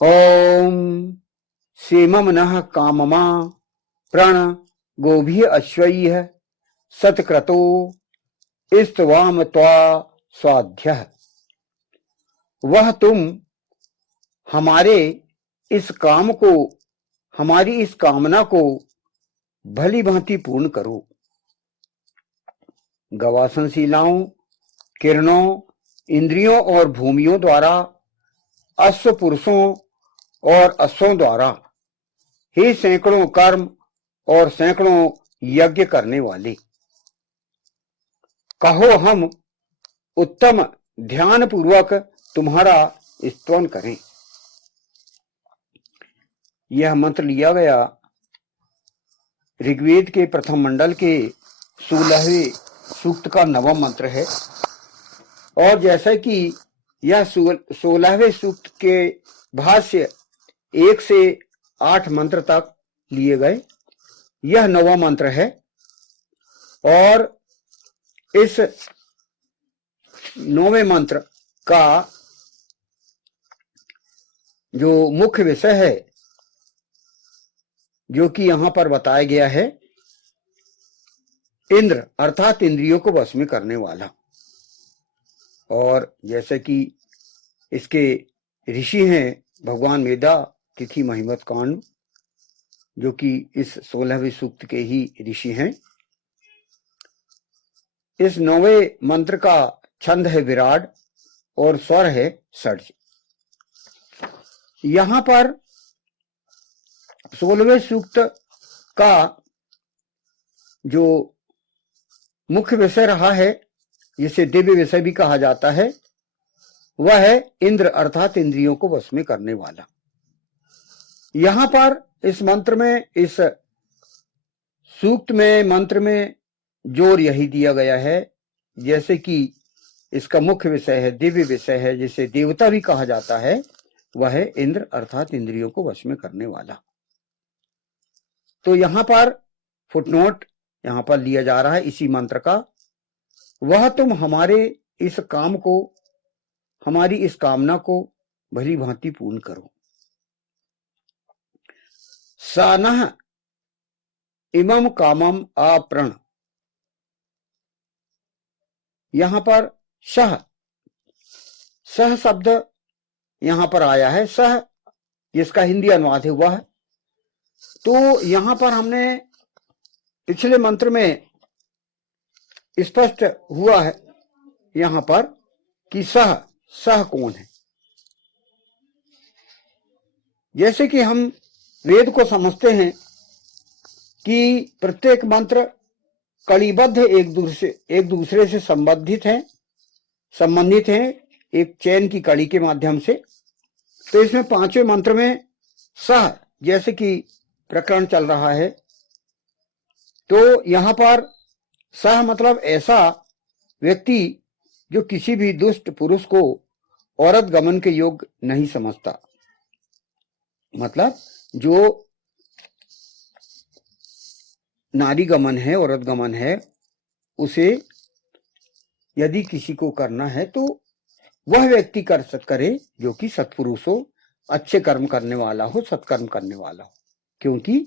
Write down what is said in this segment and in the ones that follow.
ओम सीमम नः काममा प्रण गोभी अश्वय्य सतक्रतो इस्तवाम त्वा स्वाध्य। वह तुम हमारे इस काम को, हमारी इस कामना को भली भांति पूर्ण करो। गवासन शिलाओं, किरणों, इंद्रियों और भूमियों द्वारा, अश्व पुरुषों और अश्वों द्वारा ही सैकड़ों कर्म और सैकड़ों यज्ञ करने वाले, कहो हम उत्तम ध्यान पूर्वक तुम्हारा स्तवन करें। यह मंत्र लिया गया ऋग्वेद के प्रथम मंडल के 16वें सूक्त का 9वां मंत्र है। और जैसा कि यह 16वें सूक्त के भाष्य 1 से 8 मंत्र तक लिए गए, यह 9वां मंत्र है। और इस 9वें मंत्र का जो मुख्य विषय है, जो कि यहां पर बताया गया है, इंद्र अर्थात इंद्रियों को वश में करने वाला। और जैसे कि इसके ऋषि हैं भगवान वेदा तिथि महिमत कांड, जो कि इस 16वें सूक्त के ही ऋषि हैं। इस 9वें मंत्र का छंद है विराट और स्वर है षड्ज। यहां पर 16वें सूक्त का जो मुख्य विषय रहा है, जिसे दिव्य विषय भी कहा जाता है, वह है इंद्र अर्थात इंद्रियों को वश में करने वाला। यहां पर इस मंत्र में, इस सूक्त में, मंत्र में जोर यही दिया गया है, जैसे कि इसका मुख्य विषय है, दिव्य विषय है, जिसे देवता भी कहा जाता है, वह है इंद्र अर्थात इंद्रियों को वश में करने वाला। तो यहां पर फुटनोट यहां पर लिया जा रहा है इसी मंत्र का, वह तुम हमारे इस काम को, हमारी इस कामना को भली भांति पूर्ण करो। सानः इमम कामम आपण, यहां पर सह शब्द यहां पर आया है, सह जिसका हिंदी अनुवाद है वह। तो यहां पर हमने पिछले मंत्र में स्पष्ट हुआ है यहां पर कि सह कौन है। जैसे कि हम वेद को समझते हैं कि प्रत्येक मंत्र कड़ीबद्ध एक दूसरे से संबंधित हैं एक चैन की कड़ी के माध्यम से। तो इसमें 5वें मंत्र में सह जैसे कि प्रकरण चल रहा है, तो यहां पर सह मतलब ऐसा व्यक्ति जो किसी भी दुष्ट पुरुष को औरत गमन के योग्य नहीं समझता। मतलब जो नारी गमन है, औरत गमन है, उसे यदि किसी को करना है तो वह व्यक्ति करे जो कि सत्पुरुष हो, अच्छे कर्म करने वाला हो, सत्कर्म करने वाला हो, क्योंकि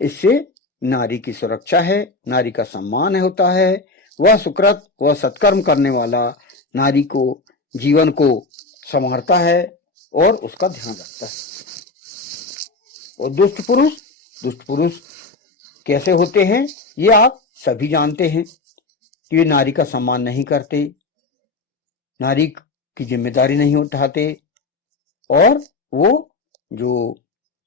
इससे नारी की सुरक्षा है, नारी का सम्मान होता है। वह सुकृत, वह सत्कर्म करने वाला नारी को, जीवन को संवारता है और उसका ध्यान रखता है। और दुष्ट पुरुष कैसे होते हैं ये आप सभी जानते हैं कि वे नारी का सम्मान नहीं करते, नारी की जिम्मेदारी नहीं उठाते, और वो जो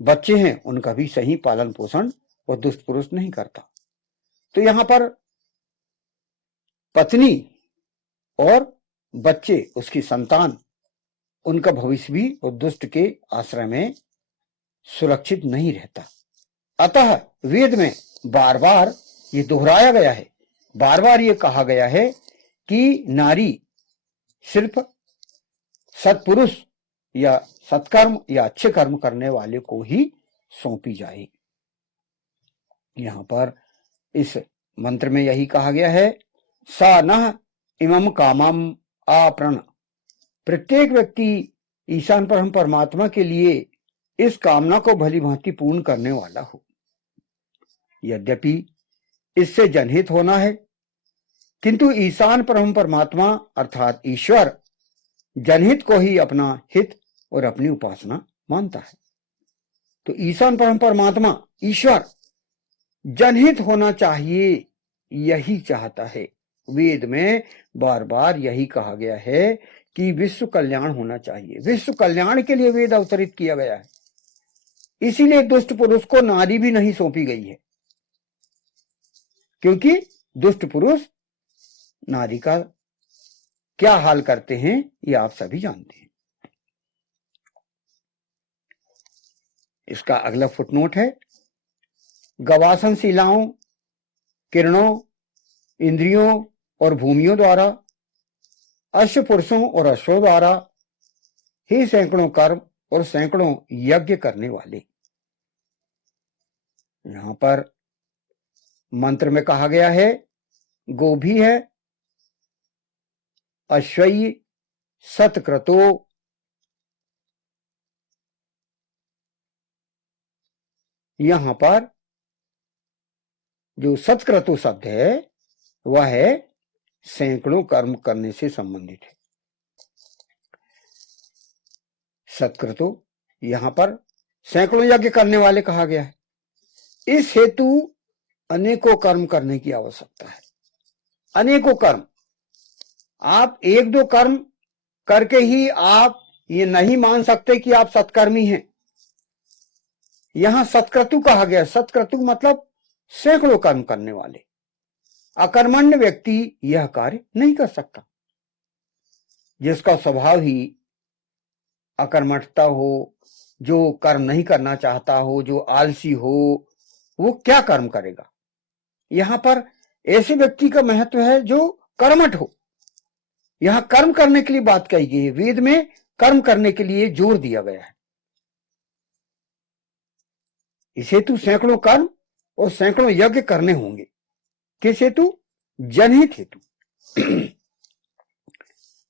बच्चे हैं उनका भी सही पालन पोषण वह दुष्ट पुरुष नहीं करता। तो यहां पर पत्नी और बच्चे, उसकी संतान, उनका भविष्य भी उस दुष्ट के आश्रय में सुरक्षित नहीं रहता। अतः वेद में बार बार ये दोहराया गया है, बार बार ये कहा गया है कि नारी सिर्फ सत्पुरुष या सत्कर्म या अच्छे कर्म करने वाले को ही सौंपी जाए। यहां पर इस मंत्र में यही कहा गया है, सा नः इमम कामम आपण। प्रत्येक व्यक्ति ईशान परम परमात्मा के लिए इस कामना को भली भांति पूर्ण करने वाला हो। यद्यपि इससे जनहित होना है, किंतु ईशान परम परमात्मा अर्थात ईश्वर जनहित को ही अपना हित और अपनी उपासना मानता है। तो ईशान परम परमात्मा ईश्वर जनहित होना चाहिए, यही चाहता है। वेद में बार बार यही कहा गया है कि विश्व कल्याण होना चाहिए। विश्व कल्याण के लिए वेद अवतरित किया गया है। इसीलिए दुष्ट पुरुष को नारी भी नहीं सौंपी गई है, क्योंकि दुष्ट पुरुष नारी का क्या हाल करते हैं ये आप सभी जानते हैं। इसका अगला फुटनोट है, गवासन शिलाओं, किरणों, इंद्रियों और भूमियों द्वारा, अश्व पुरुषों और अश्वों द्वारा ही सैकड़ों कर्म और सैकड़ों यज्ञ करने वाले। यहां पर मंत्र में कहा गया है गो भी है, अश्वई सतक्रतो, यहां पर जो सतक्रतु शब्द है वह है सैकड़ों कर्म करने से संबंधित है। सतक्रतु यहां पर सैकड़ों यज्ञ करने वाले कहा गया है। इस हेतु अनेकों कर्म करने की आवश्यकता है। अनेकों कर्म, आप एक दो कर्म करके ही आप ये नहीं मान सकते कि आप सत्कर्मी हैं। यहां सतक्रतु कहा गया। सतक्रतु मतलब सैकड़ों कर्म करने वाले। अकर्मण्य व्यक्ति यह कार्य नहीं कर सकता। जिसका स्वभाव ही अकर्मठता हो, जो कर्म नहीं करना चाहता हो, जो आलसी हो, वो क्या कर्म करेगा। यहां पर ऐसे व्यक्ति का महत्व है जो कर्मठ हो। यहां कर्म करने के लिए बात कही गई है। वेद में कर्म करने के लिए जोर दिया गया है। इस हेतु सैकड़ों कर्म और सैकड़ों यज्ञ करने होंगे। किस हेतु? जनहित हेतु।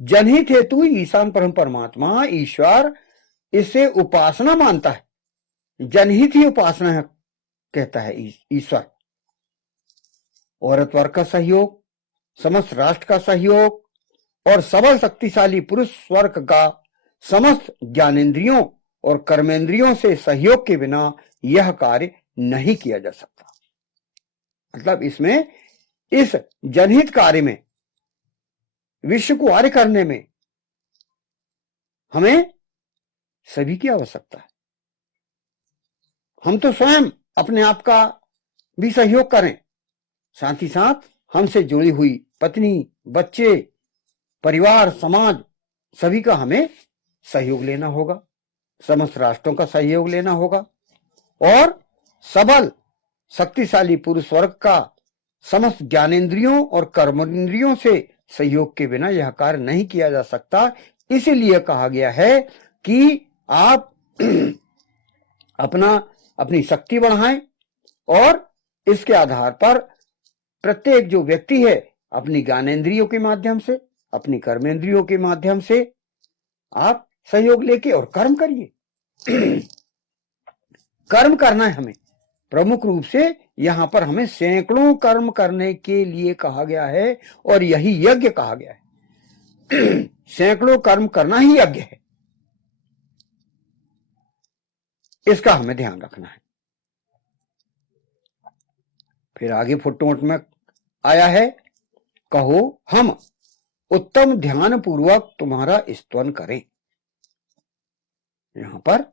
जनहित हेतु ईशान परम परमात्मा ईश्वर इसे उपासना मानता है। जनहित ही उपासना है कहता है ईश्वर। औरत वर्ग का सहयोग, समस्त राष्ट्र का सहयोग और सबल शक्तिशाली पुरुष वर्ग का समस्त ज्ञानेंद्रियों और कर्मेंद्रियों से सहयोग के बिना यह कार्य नहीं किया जा सकता। मतलब इसमें इस जनहित कार्य में, विश्व को आर्य करने में हमें सभी की आवश्यकता है। हम तो स्वयं अपने आप का भी सहयोग करें, साथ ही साथ हमसे जुड़ी हुई पत्नी, बच्चे, परिवार, समाज, सभी का हमें सहयोग लेना होगा। समस्त राष्ट्रों का सहयोग लेना होगा और सबल शक्तिशाली पुरुष वर्ग का समस्त ज्ञानेंद्रियों और कर्मेंद्रियों से सहयोग के बिना यह कार्य नहीं किया जा सकता। इसीलिए कहा गया है कि आप अपनी शक्ति बढ़ाएं और इसके आधार पर प्रत्येक जो व्यक्ति है अपनी ज्ञानेंद्रियों के माध्यम से, अपनी कर्मेंद्रियों के माध्यम से आप सहयोग लेके और कर्म करिए। कर्म करना है हमें। प्रमुख रूप से यहां पर हमें सैकड़ों कर्म करने के लिए कहा गया है और यही यज्ञ कहा गया है। सैकड़ों कर्म करना ही यज्ञ है। इसका हमें ध्यान रखना है। फिर आगे फुटनोट में आया है, कहो हम उत्तम ध्यान पूर्वक तुम्हारा स्तवन करें। यहां पर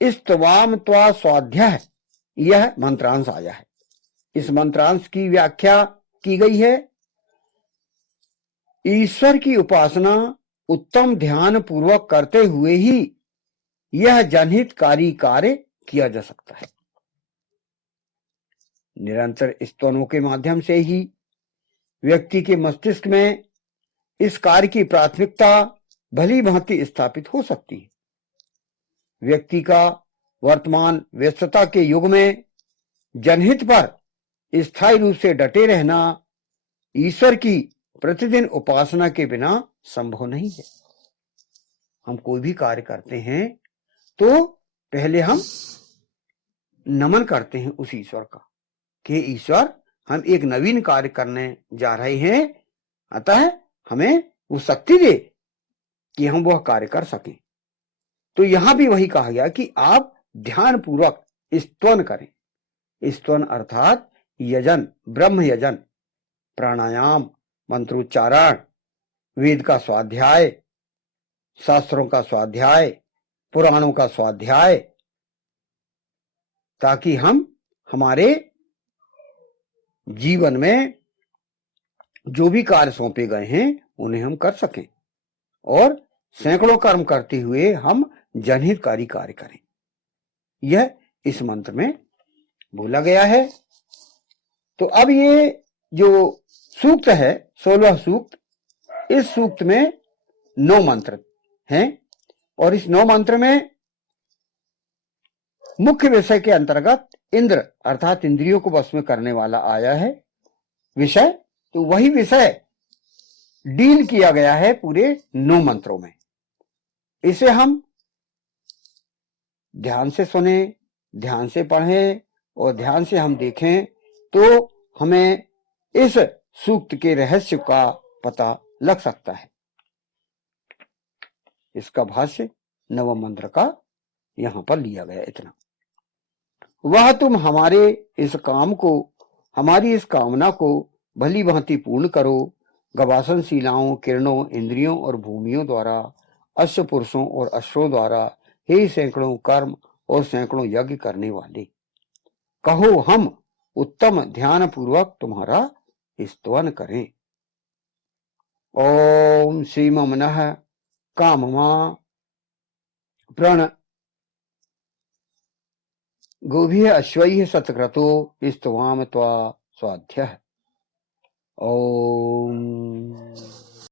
स्तवाम त्वा स्वाध्याय यह मंत्रांश आया है। इस मंत्रांश की व्याख्या की गई है, ईश्वर की उपासना उत्तम ध्यान पूर्वक करते हुए ही यह जनहितकारी कार्य किया जा सकता है। निरंतर स्तवनों के माध्यम से ही व्यक्ति के मस्तिष्क में इस कार्य की प्राथमिकता भली भांति स्थापित हो सकती है। व्यक्ति का वर्तमान व्यस्तता के युग में जनहित पर स्थायी रूप से डटे रहना ईश्वर की प्रतिदिन उपासना के बिना संभव नहीं है। हम कोई भी कार्य करते हैं तो पहले हम नमन करते हैं उस ईश्वर का कि ईश्वर हम एक नवीन कार्य करने जा रहे हैं, अतः हमें वो शक्ति दे कि हम वह कार्य कर सकें। तो यहां भी वही कहा गया कि आप ध्यान पूर्वक स्तवन करें। स्तवन अर्थात यजन, ब्रह्म यजन, प्राणायाम, मंत्रोच्चारण, वेद का स्वाध्याय, शास्त्रों का स्वाध्याय, पुराणों का स्वाध्याय, ताकि हम हमारे जीवन में जो भी कार्य सौंपे गए हैं उन्हें हम कर सकें और सैकड़ों कर्म करते हुए हम जनहितकारी कार्य करें। यह इस मंत्र में बोला गया है। तो अब ये जो सूक्त है 16 सूक्त, इस सूक्त में 9 मंत्र हैं और इस 9 मंत्र में मुख्य विषय के अंतर्गत इंद्र अर्थात इंद्रियों को वश में करने वाला आया है विषय। तो वही विषय डील किया गया है पूरे 9 मंत्रों में। इसे हम ध्यान से सुने, ध्यान से पढ़ें और ध्यान से हम देखें तो हमें इस सूक्त के रहस्य का पता लग सकता है। इसका भाष्य 9वें मंत्र का यहां पर लिया गया इतना। वह तुम हमारे इस काम को, हमारी इस कामना को भली भांति पूर्ण करो। गवासन शिलाओं, किरणों, इंद्रियों और भूमियों द्वारा, अश्व पुरुषों और अश्वों द्वारा, हे सैकड़ों कर्म और सैकड़ों यज्ञ करने वाले, कहो हम उत्तम ध्यान पूर्वक तुम्हारा स्तवन करें। ओम श्रीम मनः काममा प्रण गोभिः अश्वैः सत्क्रतो स्तवाम त्वा स्वाध्याय। ओम।